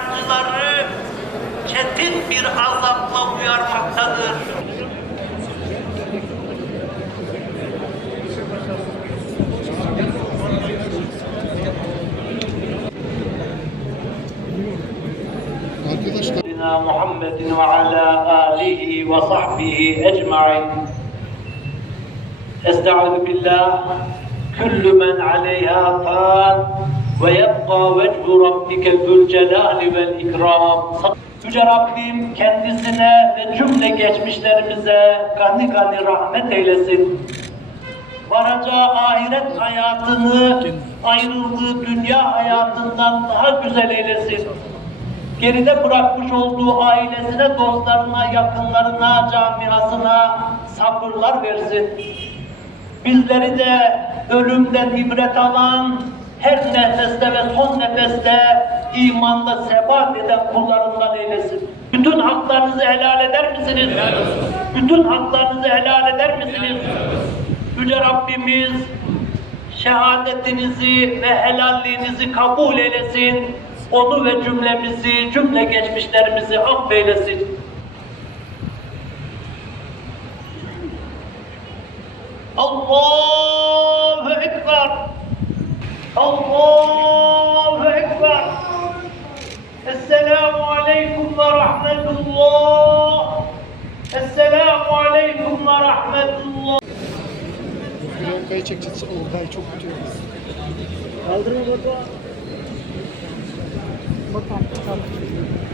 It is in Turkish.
inançlarını çetin bir azapla uyarmaktadır. Arkadaşlar Muhammedin ve ala alihi ve sahbihi ecmaîn. Estaizu billah. Kullu men aleyha fan ve yebqa vechu rabbike zülcelali ikram. Yüce Rabbim kendisine ve cümle geçmişlerimize gani gani rahmet eylesin. Varacağı ahiret hayatını ayrıldığı dünya hayatından daha güzel eylesin. Geride bırakmış olduğu ailesine, dostlarına, yakınlarına, camiasına sabırlar versin. Bizleri de ölümden ibret alan her nefeste ve son nefeste imanla sebat eden kullarından eylesin. Bütün haklarınızı helal eder misiniz? Bütün haklarınızı helal eder misiniz? Yüce Rabbimiz şehadetinizi ve helalliğinizi kabul eylesin. Onu ve cümlemizi, cümle geçmişlerimizi affeylesin. Allahu Ekber. Allahu Ekber. Esselamu Aleyküm ve Rahmetullah. Esselamu Aleyküm ve Rahmetullah. Blanka'yı çekeceğiz. Olgay çok kötü. Kaldırma baba. Bak.